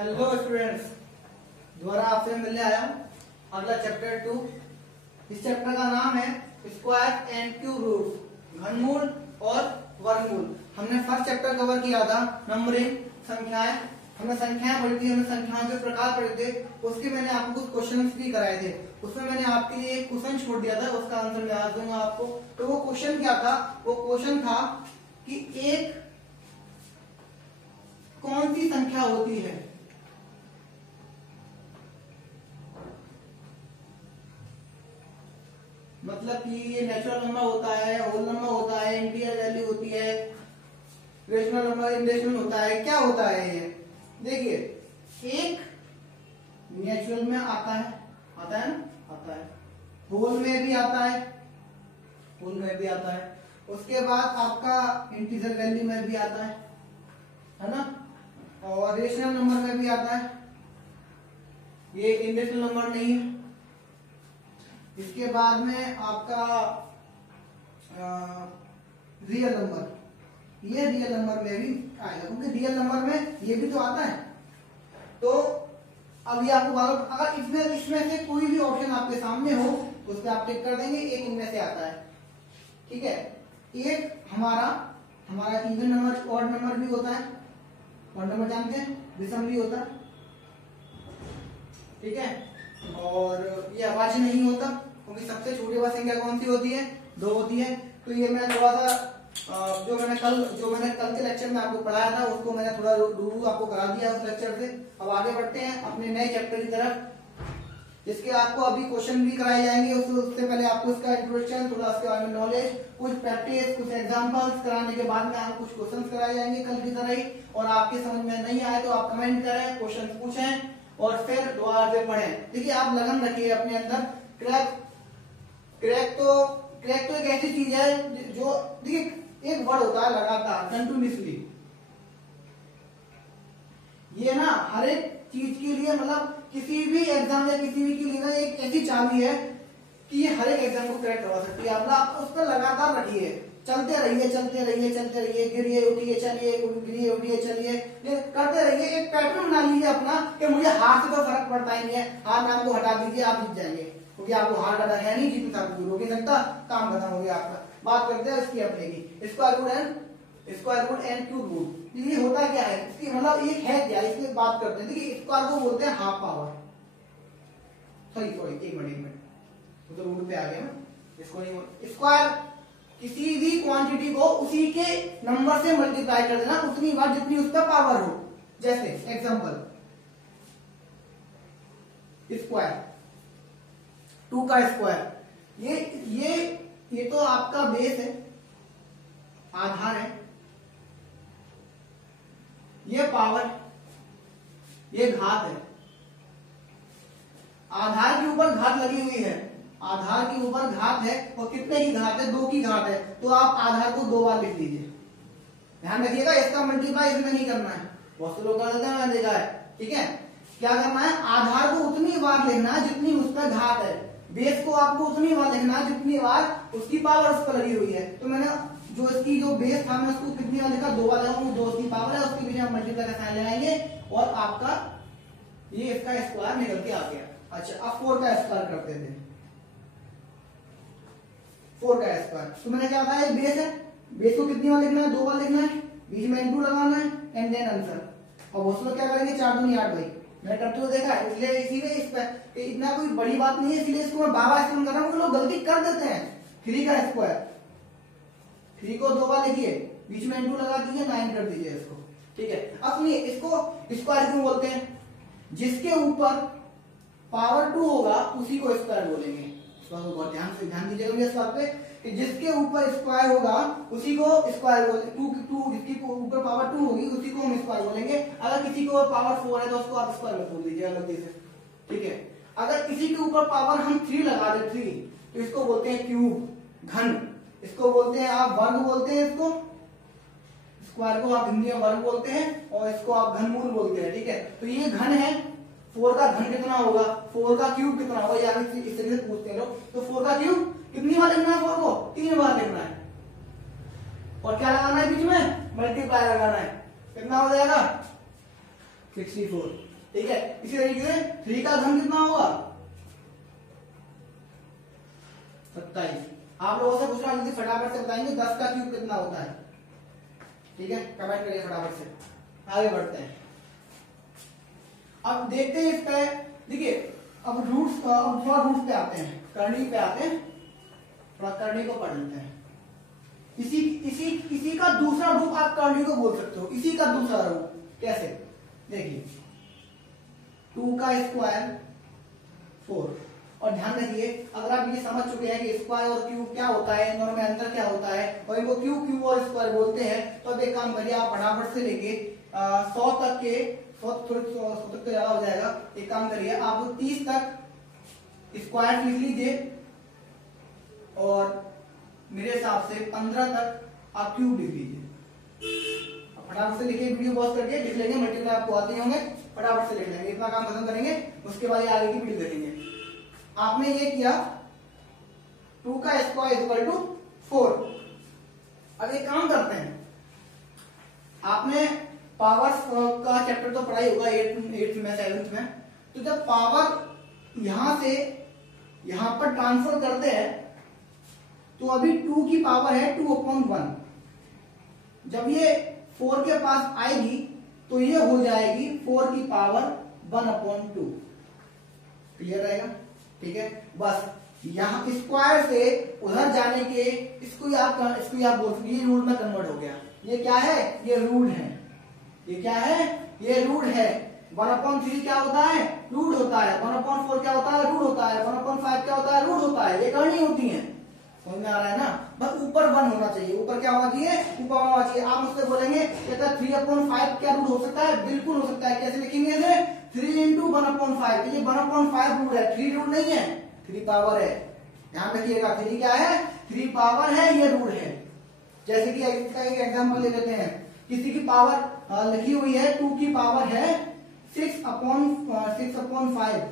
Hello students, दोबारा आपसे मिलने आया हूँ। अगला चैप्टर 2। इस चैप्टर का नाम है स्क्वायर एंड क्यूब रूट्स, घनमूल और वर्गमूल। हमने फर्स्ट चैप्टर कवर किया था नंबरिंग, संख्याएं। हमने संख्याएं पढ़ी थी, हमने संख्याओं के प्रकार पढ़े थे। उसके मैंने आपको कुछ क्वेश्चंस भी कराए थे। उसमें मैंने आपके लिए एक क्वेश्चन छोड़ दिया था, उसका आंसर मैं आज दूंगा आपको। तो वो क्वेश्चन क्या था? वो क्वेश्चन था कि एक कौन सी संख्या होती है मतलब कि ये नेचुरल नंबर होता है, होल नंबर होता है, इंटीजर वैल्यू होती है, रेशनल नंबर, इरेशनल होता है, क्या होता है ये? देखिए, एक नेचुरल में आता है ना, आता है। होल में भी आता है, होल में भी आता है। उसके बाद आपका इंटीजर वैल्यू में भी आता है ना, और रेशनल नंबर में भी आता है। ये इरेशनल नंबर नहीं है। इसके बाद में आपका रियल नंबर, ये रियल नंबर में भी आएगा, क्योंकि रियल नंबर में ये भी तो आता है। तो अब ये आपको अगर इसमें से कोई भी ऑप्शन आपके सामने हो तो उस पर आप टिक कर देंगे, एक इनमें से आता है। ठीक है, एक हमारा इवन नंबर, ऑड नंबर भी होता है। ऑड नंबर जानते हैं, विषम भी होता है। ठीक है, और ये अभाज्य नहीं होता, क्योंकि सबसे छोटी बात संख्या कौन सी होती है? 2 होती है। तो ये मैं थोड़ा सा जो मैंने कल के लेक्चर में आपको पढ़ाया था, उसको मैंने थोड़ा रिव्यू आपको करा दिया उस लेक्चर से। अब आगे बढ़ते हैं अपने नए चैप्टर की तरफ, जिसके आपको अभी क्वेश्चन भी कराए जाएंगे। उससे पहले आपको इसका इंट्रोडक्शन, थोड़ा उसके बारे में नॉलेज, कुछ प्रैक्टिस, कुछ एग्जांपल्स कराने के बाद में आपको कुछ क्वेश्चन कराए जाएंगे कल की तरह ही। और आपके समझ में नहीं आए तो आप कमेंट करें, क्वेश्चन पूछें और फिर दोबारा से पढ़ें। देखिए, आप लगन रखिए अपने अंदर। क्रैक तो एक ऐसी चीज है जो, देखिए, एक वर्ड होता है लगातार, कंटिन्यूअसली। ये ना हर एक चीज के लिए, मतलब किसी भी एग्जाम या किसी भी के लिए ना एक ऐसी चाबी है कि ये हर एक एग्जाम को क्रैक करवा सकती है। आप उस पर लगातार रखिए, चलते रहिए, गिरिए उठिए चलिए, गिरिए उठिए चलिए, करते रहिए। एक पैटर्न बना लीजिए अपना कि मुझे हार से तो फर्क पड़ता ही नहीं है, हार नाम को हटा दीजिए, आप जीत जाएंगे। क्योंकि आपको हार डाटा है नहीं, जीत हो नहीं सकता, काम खत्म हो गया आपका। बात करते हैं इसकी अपने की, square root and cube root. ये होता क्या है, इसकी मतलब ये है क्या, इसकी बात करते हैं। देखिए, स्क्वायर को बोलते हैं हाफ पावर। सॉरी एक मिनट, तो रूट पे आ गया ना, इसको नहीं। स्क्वायर किसी भी क्वांटिटी को उसी के नंबर से मल्टीप्लाई कर देना उतनी बार जितनी उसका पावर हो। जैसे एग्जांपल, स्क्वायर 2 का स्क्वायर, ये तो आपका बेस है, आधार है। ये पावर, ये घात है। आधार के ऊपर घात लगी हुई है, आधार के ऊपर घात है। और कितने की घात है? 2 की घात है। तो आप आधार को 2 बार लिख लीजिए। ध्यान रखिएगा, इसका मल्टीप्लाई इसमें नहीं करना है। बहुत से लोग कर देते हैं, मैंने देखा है। ठीक है, क्या करना है? आधार को उतनी बार लिखना है जितनी उस पर घात है। बेस को आपको उतनी बार लिखना है जितनी बार उसकी पावर उस पर लगी हुई है। तो मैंने जो इसकी जो बेस था, मैं उसको कितनी बार लिखा? 2 बार लिखा। 2 उसकी पावर है, उसके बीच में मल्टीप्लाई का साइन लगाएंगे और आपका ये इसका स्क्वायर निकल के आ गया। अच्छा, अब 4 का स्क्वायर करते थे। 4 का स्क्वायर, तो मैंने क्या बताया? बेस है, बेस को कितनी बार लिखना है? 2 बार लिखना है, बीच में इंटू लगाना है एंड देन आंसर। और बहुत लोग क्या करेंगे? 4 दूनी 8 भाई, मैं करते हुए देखा है। इसलिए इसीलिए इस पर इतना कोई बड़ी बात नहीं है, इसलिए इसको मैं बाबा एक्सप्लेन कर रहा हूँ। लोग गलती कर देते हैं। 3 का स्क्वायर, 3 को 2 बार लिखिए, बीच में इंटू लगा दीजिए, 9 कर दीजिए इसको। ठीक है, अब सुनिए, इसको स्क्वायर क्यों बोलते हैं? जिसके ऊपर पावर 2 होगा उसी को स्क्वायर बोलेंगे। बहुत ध्यान दीजिएगा इस बात पे कि जिसके ऊपर स्क्वायर होगा उसी को स्क्वायर बोलेंगे। 2 जिसके ऊपर पावर 2 होगी उसी को हम स्क्वायर बोलेंगे। अगर किसी के ऊपर पावर 4 है तो उसको आप स्क्वायर मत बोल दीजिएगा गलती से। ठीक है, अगर किसी के ऊपर पावर हम 3 लगा दे, 3, तो इसको बोलते हैं क्यूब, घन। इसको बोलते हैं आप वर्ग बोलते हैं। इसको स्क्वायर को आप हिंदी में वर्ग बोलते हैं और इसको आप घनमूल बोलते हैं। ठीक है, तो ये घन है। 4 का घन कितना होगा? 4 का क्यूब कितना होगा? या इस तरीके से पूछते हैं लोग। तो 4 का क्यूब कितनी बार लिखना है? 4 को 3 बार लिखना है। और क्या लगाना है बीच में? मल्टीप्लाई लगाना है। कितना हो जाएगा? 64। ठीक है। इसी तरीके से 3 का घन कितना होगा 27। आप लोगों से पूछना जल्दी फटाफट से बताएंगे 10 का क्यूब कितना होता है। ठीक है, कमेंट करिए फटाफट से, आगे बढ़ते हैं। अब देखते हैं इस पे, देखिए अब रूट्स, अब थोड़ा रूट्स पे आते हैं, करनी पे आते हैं, थोड़ा करनी को पढ़ लेते हैं। इसी का दूसरा रूप आप करनी को बोल सकते हो, इसी का दूसरा रूप कैसे, देखिए 2 का स्क्वायर 4। और ध्यान रखिए अगर आप ये समझ चुके हैं कि स्क्वायर और क्यूब क्या होता है, इन दोनों में अंतर क्या होता है और इनको क्यूब और स्क्वायर बोलते हैं, तो अब एक काम करिए आप फटाफट से लेके 100 तक के 100 तक तो ज्यादा हो जाएगा, एक काम करिए आप 30 तक स्क्वायर लिख लीजिए और मेरे हिसाब से 15 तक आप क्यूब लिख लीजिए। फटाफट से लिखिए, वीडियो पॉज करके लिख लेंगे, मल्टीप्लाई आपको आते ही होंगे, फटाफट से लिख लेंगे, इतना काम खत्म करेंगे, उसके बाद आगे की वीडियो देखेंगे। आपने ये किया 2 का स्क्वायर इक्वल टू 4। अब एक काम करते हैं, आपने पावर्स का चैप्टर तो पढ़ाई होगा 8th में 7th में, तो जब पावर यहां से यहां पर ट्रांसफर करते हैं तो अभी 2 की पावर है 2/1, जब ये 4 के पास आएगी तो ये हो जाएगी 4 की पावर 1/2। क्लियर रहेगा, ठीक है। बस यहां स्क्वायर से उधर जाने के इसको ही आप बोल सकते, ये रूट में कन्वर्ट हो गया। ये क्या है, ये रूट है, ये क्या है, ये रूट है। 1/3 क्या होता है, रूट होता है। 1/4 क्या होता है, रूट होता है। 1/5 क्या होता है, रूट होता है। ये करनी होती है, समझ में आ रहा है ना। बस ऊपर 1 होना चाहिए, ऊपर क्या होना चाहिए, ऊपर होना चाहिए। आप मुझसे बोलेंगे 3/5 क्या रूट हो सकता है, बिल्कुल हो सकता है। कैसे लिखेंगे इसे, 3 × 1/5, ये 1/5 रूट है, 3 रूट नहीं है, 3 पावर है। ध्यान रखिएगा 3 क्या है, 3 पावर है, ये रूट है। जैसे कि इसका एक एग्जांपल ले लेते हैं, किसी की पावर लिखी हुई है 2 की पावर है 6/5,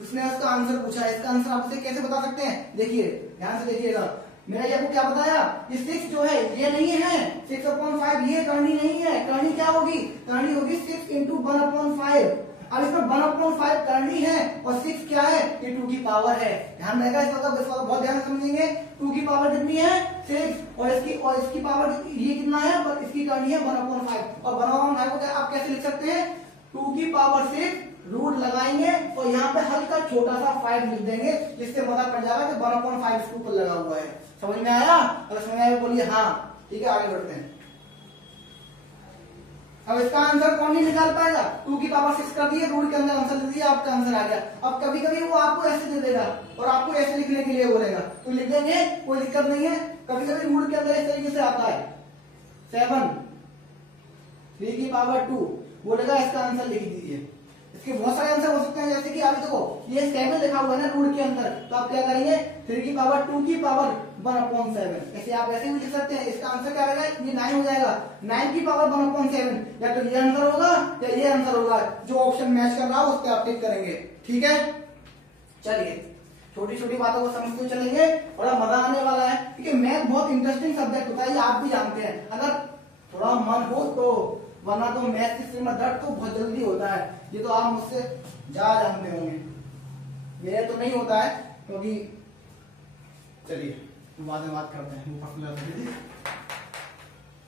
उसने उसका आंसर पूछा है। इसका आंसर आप उसे कैसे बता सकते हैं, देखिए ध्यान से देखिएगा, मेरा ये आपको क्या बताया, ये 6 जो है ये नहीं है 6/5, ये करनी नहीं है। करनी क्या होगी, करनी होगी 6 × 1/5। अब इसमें 1/5 करनी है और 6 क्या है, ये 2 की पावर है। ध्यान रहेगा इस वक्त बहुत ध्यान समझेंगे। 2 की पावर कितनी है 6 और इसकी पावर ये कितना है, पर इसकी करनी है 1/5। और 1/5 को आप कैसे लिख सकते हैं, 2 की पावर 6 रूट लगाएंगे और यहाँ पे हल्का छोटा सा 5 लिख देंगे, जिससे पता पड़ जाएगा कि 1/5 इसके ऊपर लगा हुआ है। समझ में आया, अगर समझ आया बोलिए हाँ, ठीक है। आगे बढ़ते हैं। अब इसका आंसर कौन नहीं निकाल पाएगा, 2 की पावर 6 कर दिए, रूट के अंदर आंसर दे दिया, आपका आंसर आ गया। अब कभी कभी वो आपको ऐसे दे देगा और आपको ऐसे लिखने के लिए बोलेगा, तो लिख देंगे, कोई दिक्कत नहीं है। कभी कभी रूट के अंदर इस तरीके से आता है 7, 3 की पावर 2 बोलेगा, इसका आंसर लिख दीजिए। इसके बहुत सारे आंसर हो सकते हैं, जैसे कि आप देखो ये 7 लिखा हुआ है ना रूट के अंदर, तो आप क्या करेंगे 3 की पावर 2 की पावर 1/7, ऐसे आप ऐसे भी लिख सकते हैं। इसका आंसर क्या रहेगा, ये 9 हो जाएगा, 9 की पावर 1/7। या तो ये आंसर होगा या ये आंसर होगा, जो ऑप्शन मैच कर रहा हो उस पर आप टिक करेंगे, ठीक है। चलिए छोटी छोटी बातों को समझते चलेंगे, बड़ा मजा आने वाला है, क्योंकि मैथ बहुत इंटरेस्टिंग सब्जेक्ट होता है, ये आप भी जानते हैं, अगर थोड़ा मन हो तो, वरना तो मैथ के सिर में दर्द तो बहुत जल्दी होता है, ये तो आप मुझसे ज्यादा जानते होंगे, मेरे तो नहीं होता है, क्योंकि चलिए बाद में बात करते हैं,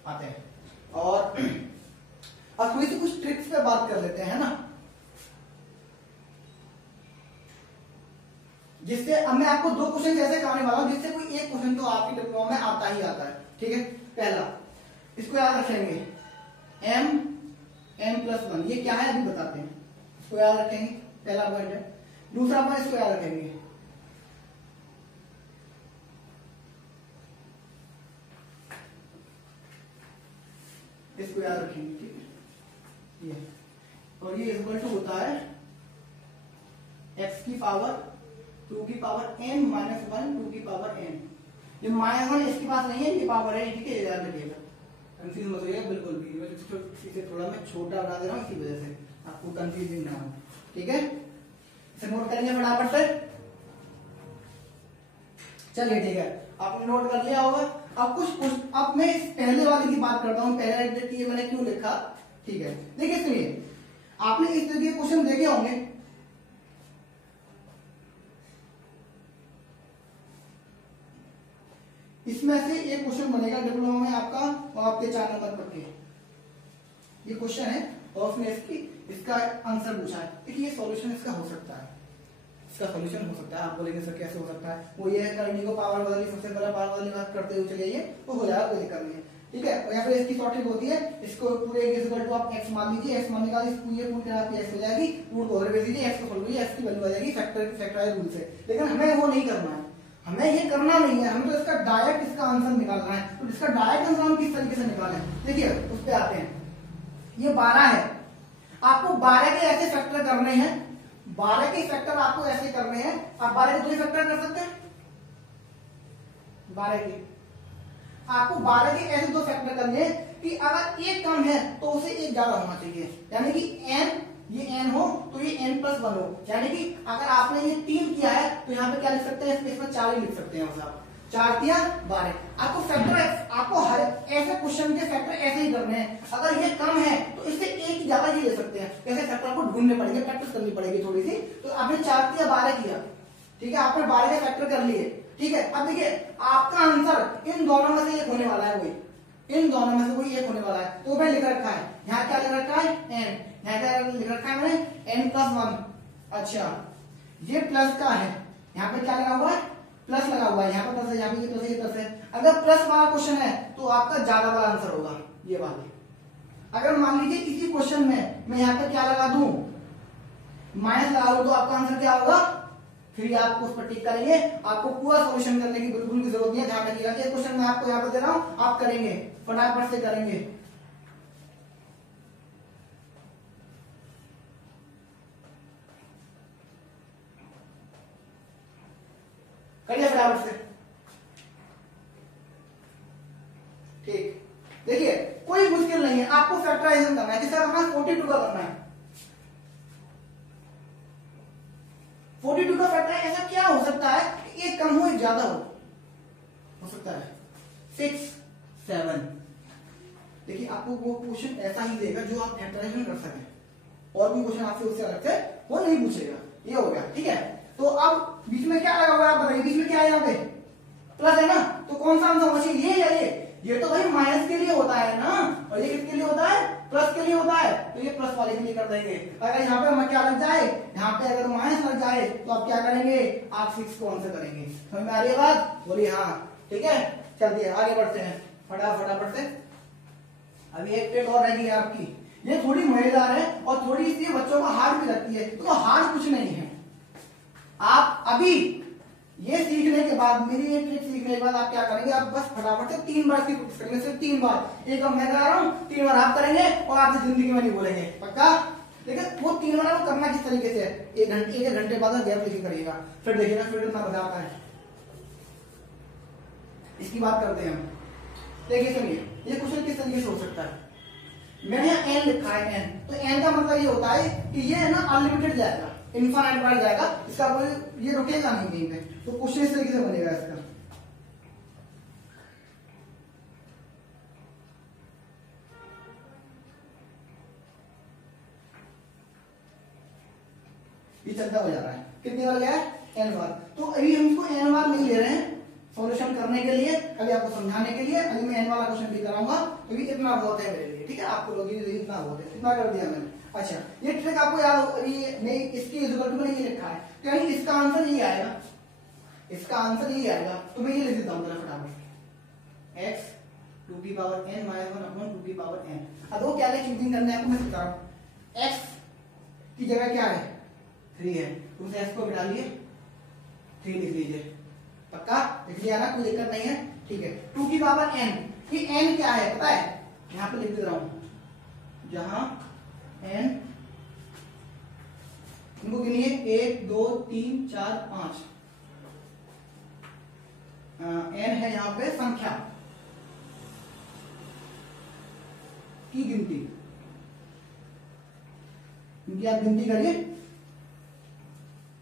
आते हैं। और अब थोड़ी सी कुछ ट्रिक्स पे बात कर लेते हैं ना, जिससे अब मैं आपको 2 क्वेश्चन ऐसे कराने वाला हूं जिससे कोई एक क्वेश्चन तो आपकी डिप्लोमा में आता ही आता है, ठीक है। पहला इसको याद रखेंगे, m+1 ये क्या है अभी बताते हैं, इसको याद रखेंगे, पहला पॉइंट है। दूसरा पॉइंट इसको याद रखेंगे, इसको याद रखेंगे, ठीक है। ये और ये इक्वल टू होता है x की पावर 2 की पावर n - 1 2 की पावर n। ये -1 इसके पास नहीं है, ये पावर है, ठीक है, याद रखिएगा, कंफ्यूज मत होइएगा बिल्कुल भी। इसे थोड़ा मैं छोटा बना दे रहा हूँ इसी वजह से आपको कंफ्यूजिंग ना हो, ठीक है। इसे नोट करेंगे फटाफट से, चलिए ठीक है, आपने नोट कर लिया होगा। अब अब मैं इस पहले वाले की बात करता हूँ, पहले ये मैंने क्यों लिखा, ठीक है। देखिए सुनिए, आपने इस तरह के क्वेश्चन देखे होंगे। इसमें से एक क्वेश्चन बनेगा डिप्लोमा में आपका और आपके 4 नंबर पर के ये क्वेश्चन है और उसमें इसका आंसर पूछा है। देखिए सॉल्यूशन इसका हो सकता है, इसका सॉल्यूशन हो सकता है। आप बोलेंगे सर कैसे हो सकता है, वो ये है करनी को पावर बदली, सबसे पहले पावर बदली बात करते हुए चले जाइए वो हो जाएगा, कोई दिक्कत नहीं है। ठीक है, और यहाँ पे इसकी शॉर्टेज होती है, इसको पूरे आप x मान लीजिए, x मानने के बाद ये पूरी तरह आपकी x हो जाएगी, रूट को उधर भेज दीजिए, x को सोल्व कीजिए, x की वैल्यू आ जाएगी फैक्टराइज रूल से। लेकिन हमें वो नहीं करना है, हमें ये करना नहीं है, हमें तो इसका डायरेक्ट इसका आंसर निकालना है। तो इसका डायरेक्ट आंसर हम किस तरीके से निकालें, देखिए उस पे आते हैं। ये 12 है, आपको 12 के ऐसे फैक्टर करने हैं, 12 के फैक्टर आपको ऐसे करने हैं। आप 12 के 2 फैक्टर कर सकते हैं, 12 के आपको 12 के ऐसे 2 फैक्टर करने हैं कि अगर एक कम है तो उसे एक ज्यादा होना चाहिए, यानी कि n ये n हो तो ये n+1 हो। यानी कि अगर आपने ये 3 किया है तो यहाँ पे क्या लिख सकते हैं, इसमें 4 ही लिख सकते हैं, साहब 4 किया 12। आपको फैक्टर आपको हर ऐसे क्वेश्चन के फैक्टर ऐसे ही करने हैं। अगर ये कम है तो इससे एक ज्यादा ही ले सकते हैं, ऐसे फैक्टर आपको ढूंढने पड़ेंगे, प्रैक्टिस करनी पड़ेगी थोड़ी सी। तो आपने 4 किया 12 किया, ठीक है, आपने 12 के फैक्टर कर लिए, ठीक है। अब देखिए आपका आंसर इन दोनों में से एक होने वाला है, कोई इन दोनों में से कोई एक होने वाला है। तो मैं लिख रखा है यहाँ क्या लिख रखा है n, यहाँ क्या लिख रखा है मैंने n+1। अच्छा ये प्लस का है, यहाँ पे क्या लगा हुआ है, प्लस लगा हुआ है, यहाँ पे प्लस है, यहाँ पे ये प्लस है, ये प्लस है। अगर प्लस वाला क्वेश्चन है तो आपका ज्यादा वाला आंसर होगा ये वाला। अगर मान लीजिए इसी क्वेश्चन में मैं यहाँ पे क्या लगा दूं, माइनस लगा दूं, तो आपका आंसर क्या होगा, फिर आपको उस पर टिक करेंगे। आपको पूरा सॉल्यूशन करने की बिल्कुल भी जरूरत नहीं है, ध्यान रखिएगा। ये क्वेश्चन मैं आपको यहाँ पे दे रहा हूं, आप करेंगे फटाफट से करेंगे। करिए फटाफट से, ठीक। देखिए कोई मुश्किल नहीं है, आपको फैक्टराइजेशन करना है, जैसे हमें 42 का करना है। 42 का फैक्टर ऐसा क्या हो सकता है कि एक कम हो एक ज्यादा हो सकता है 6 7। देखिए आपको वो क्वेश्चन ऐसा ही देगा जो आप फैक्टराइजेशन कर सकें, और भी क्वेश्चन आपसे उससे अलग से वो नहीं पूछेगा। ये हो गया, ठीक है। तो अब बीच में क्या लगा हुआ है आप बताइए, बीच में क्या है, यहाँ पे प्लस है ना, तो कौन सा आंसर होना चाहिए, ये या ये तो भाई माइनस के लिए होता है ना, और ये किसके लिए होता है, प्लस के लिए होता है, तो ये प्लस वाले के लिए कर देंगे। अगर यहाँ पे हमें क्या लग जाए, यहाँ पे अगर माइनस लग जाए तो आप क्या करेंगे, आप 6 को आंसर करेंगे। समझ में आ रही है बात, बोलिए हाँ, ठीक है। चलते हैं आगे बढ़ते हैं फटाफट से। अभी एक पेज और रहेगी आपकी, ये थोड़ी मजेदार है और थोड़ी सी बच्चों को हार्ड भी लगती है। तो हार्ड कुछ नहीं है, आप अभी ये सीखने के बाद, मेरी ये ट्रिक सीखने के बाद आप क्या करेंगे, आप बस फटाफट से 3 बार इसकी प्रैक्टिस करेंगे, सिर्फ 3 बार। एक बार मैं करा रहा हूँ, 3 बार आप करेंगे, और आपसे जिंदगी में नहीं बोलेंगे, पक्का। लेकिन वो 3 बार आपको करना किस तरीके से है, एक घंटे बाद गैप लिखी करिएगा, फिर देखिएगा फिर कितना मजा आता है। इसकी बात करते हैं हम। देखिए सुनिए, ये क्वेश्चन किस तरीके से हो सकता है। मैंने यहाँ n लिखा है, n, तो n का मतलब ये होता है कि ये है ना अनलिमिटेड जाएगा, इनफाइनाइट बढ़ जाएगा, इसका कोई ये रुकेगा नहीं कहीं पे। तो क्वेश्चन इस तरीके से बनेगा इसका। ये चलता हो जा रहा है, कितनी बार गया है, n बार। तो अभी हम इसको n बार नहीं ले रहे हैं सॉल्यूशन करने के लिए, अभी आपको समझाने के लिए। अभी मैं n वाला क्वेश्चन भी कराऊंगा, क्योंकि इतना बहुत है मेरे लिए, ठीक है। आपको लोग इतना बहुत है, इतना कर दिया मैंने। अच्छा ये ट्रिक आपको याद, ये नहीं इसकी मैंने ये लिखा है, तो यानी इसका आंसर यही आएगा, इसका आंसर यही आएगा। तो मैं ये लिख देता हूँ फटाफट, x टू की पावर n माइनस 1 अपॉन 2 की पावर n। अब वो क्या है, चूजिंग करने आपको मैं सिखा रहा हूँ। x की जगह क्या है, 3 है, तो उसे x को बिठा लिए 3 लिख लीजिए, पक्का लिख लिया ना, कोई दिक्कत नहीं है, ठीक है। 2 की पावर n, कि n क्या है पता है, यहाँ पे लिख दे रहा हूं, जहां n इनको गिनिए 1 2 3 4 5, n है यहाँ पे संख्या की गिनती, इनकी आप गिनती करिए,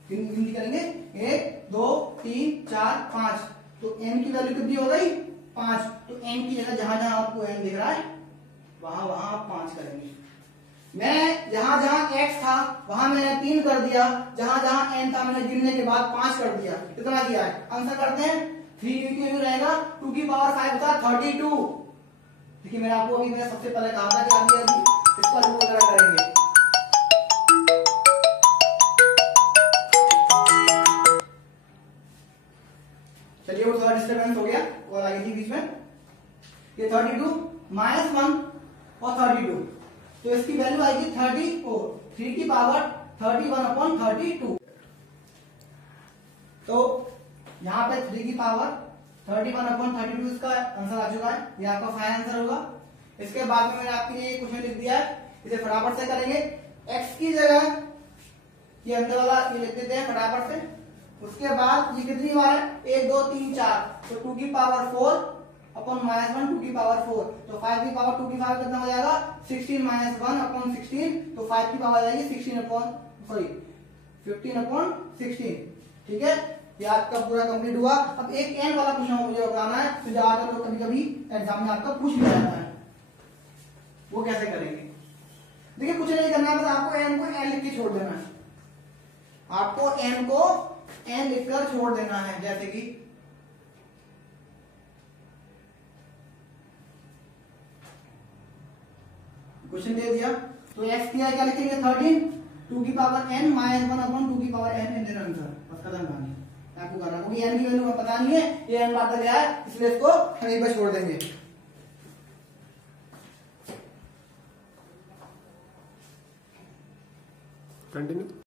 गिनती करेंगे 1 2 3 4 5, तो n की वैल्यू कितनी हो गई 5। तो n की जगह जहां जहां आपको n दिख रहा है वहां वहां आप 5 करेंगे। मैं जहां जहां x था वहां मैंने 3 कर दिया, जहां जहां n था मैंने गिनने के बाद 5 कर दिया। कितना किया है? आंसर करते हैं। 3 क्यों रहेगा? 2 की पावर 5 होता है 32। देखिए मैंने आपको अभी सबसे पहले कहा था कि अभी इसका रूल वगैरह करेंगे। चलिए वो थोड़ा डिस्टर्बेंस हो गया और आगे थी बीच में। ये 32 माइनस 1 और 32, तो इसकी वैल्यू आएगी 34। 3 की पावर 31/32। तो यहाँ पे 3 की पावर 31/32 इसका आंसर आ चुका है। ये आपका फाइनल आंसर होगा। इसके बाद में मैंने आपके लिए क्वेश्चन लिख दिया है, इसे फटाफट से करेंगे। x की जगह ये अंदर वाला ये लिख देते हैं फटाफट से। उसके बाद ये कितनी बार है? 1 2 3 4, तो 2 की पावर 4 अपन -1 2 की पावर 4, तो 5 की पावर 2 की पावर कितना हो जाएगा? 16 -1 अपन 16, तो 5 की पावर आ जाएगी 15/16। ठीक है, ये आपका पूरा कंप्लीट हुआ। अब एक n वाला क्वेश्चन मुझे बताना है, तो ज्यादातर लोग कभी कभी एग्जाम में आपका पूछ लिया जाता है, वो कैसे करेंगे? देखिए कुछ नहीं करना है, बस आपको n को n लिख के छोड़ देना है। आपको n को n लिखकर छोड़ देना है। जैसे कि क्वेश्चन दे दिया, तो x किया क्या लिखेंगे? 13, 2 की पावर n -1/2 की पावर n इन आंसर। बस खत्म कहानी। आपको करना, क्योंकि n की वैल्यू हमें पता नहीं है, ये n बार तक गया है, इसलिए इसको यहीं पर छोड़ देंगे। कंटिन्यू।